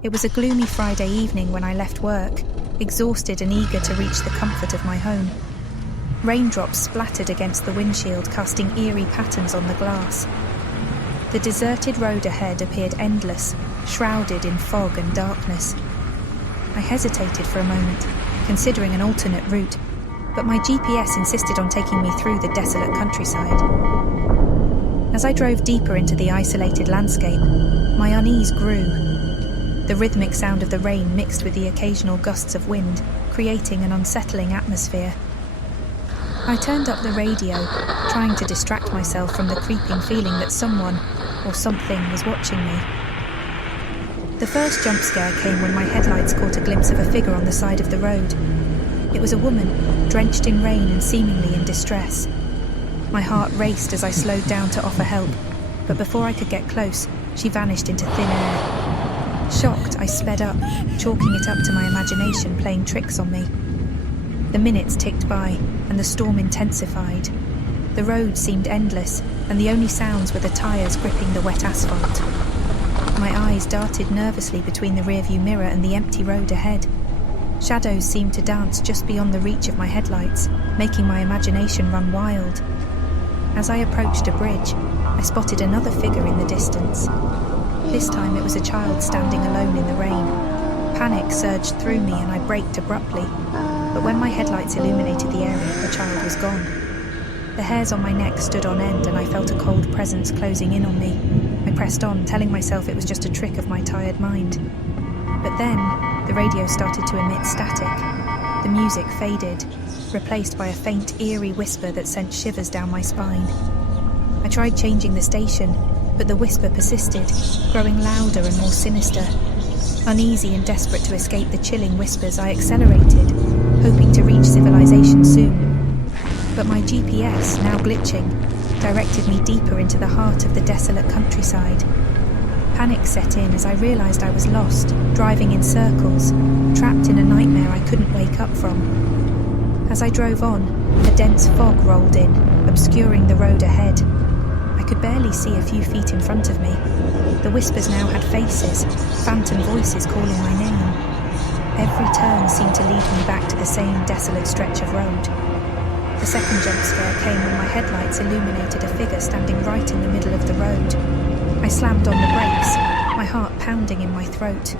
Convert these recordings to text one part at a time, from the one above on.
It was a gloomy Friday evening when I left work, exhausted and eager to reach the comfort of my home. Raindrops splattered against the windshield, casting eerie patterns on the glass. The deserted road ahead appeared endless, shrouded in fog and darkness. I hesitated for a moment, considering an alternate route, but my GPS insisted on taking me through the desolate countryside. As I drove deeper into the isolated landscape, my unease grew. The rhythmic sound of the rain mixed with the occasional gusts of wind, creating an unsettling atmosphere. I turned up the radio, trying to distract myself from the creeping feeling that someone, or something, was watching me. The first jump scare came when my headlights caught a glimpse of a figure on the side of the road. It was a woman, drenched in rain and seemingly in distress. My heart raced as I slowed down to offer help, but before I could get close, she vanished into thin air. Shocked, I sped up, chalking it up to my imagination playing tricks on me. The minutes ticked by, and the storm intensified. The road seemed endless, and the only sounds were the tyres gripping the wet asphalt. My eyes darted nervously between the rearview mirror and the empty road ahead. Shadows seemed to dance just beyond the reach of my headlights, making my imagination run wild. As I approached a bridge, I spotted another figure in the distance. This time it was a child standing alone in the rain. Panic surged through me and I braked abruptly, but when my headlights illuminated the area, the child was gone. The hairs on my neck stood on end and I felt a cold presence closing in on me. I pressed on, telling myself it was just a trick of my tired mind. But then, the radio started to emit static. The music faded, replaced by a faint, eerie whisper that sent shivers down my spine. I tried changing the station, but the whisper persisted, growing louder and more sinister. Uneasy and desperate to escape the chilling whispers, I accelerated, hoping to reach civilization soon. But my GPS, now glitching, directed me deeper into the heart of the desolate countryside. Panic set in as I realised I was lost, driving in circles, trapped in a nightmare I couldn't wake up from. As I drove on, a dense fog rolled in, obscuring the road ahead. I could barely see a few feet in front of me. The whispers now had faces, phantom voices calling my name. Every turn seemed to lead me back to the same desolate stretch of road. The second jump scare came when my headlights illuminated a figure standing right in the middle of the road. I slammed on the brakes, my heart pounding in my throat.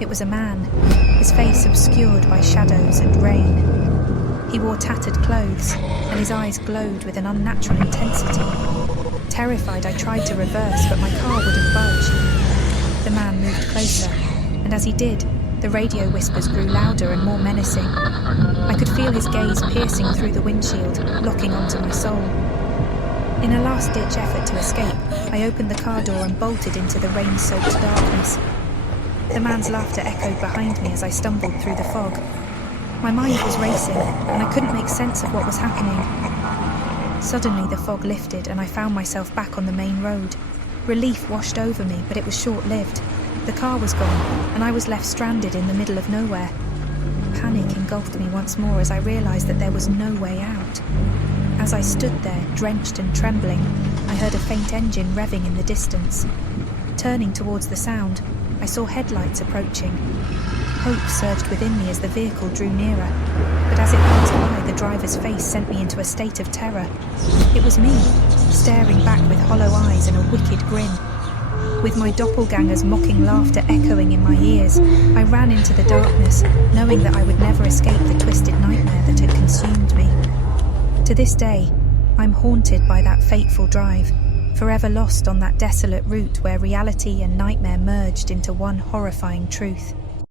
It was a man, his face obscured by shadows and rain. He wore tattered clothes, and his eyes glowed with an unnatural intensity. Terrified, I tried to reverse, but my car wouldn't budge. The man moved closer, and as he did, the radio whispers grew louder and more menacing. I could feel his gaze piercing through the windshield, locking onto my soul. In a last-ditch effort to escape, I opened the car door and bolted into the rain-soaked darkness. The man's laughter echoed behind me as I stumbled through the fog. My mind was racing, and I couldn't make sense of what was happening. Suddenly, the fog lifted, and I found myself back on the main road. Relief washed over me, but it was short-lived. The car was gone, and I was left stranded in the middle of nowhere. Panic engulfed me once more as I realised that there was no way out. As I stood there, drenched and trembling, I heard a faint engine revving in the distance. Turning towards the sound, I saw headlights approaching. Hope surged within me as the vehicle drew nearer, but as it passed by, the driver's face sent me into a state of terror. It was me, staring back with hollow eyes and a wicked grin. With my doppelganger's mocking laughter echoing in my ears, I ran into the darkness, knowing that I would never escape the twisted nightmare that had consumed me. To this day, I'm haunted by that fateful drive, forever lost on that desolate route where reality and nightmare merged into one horrifying truth.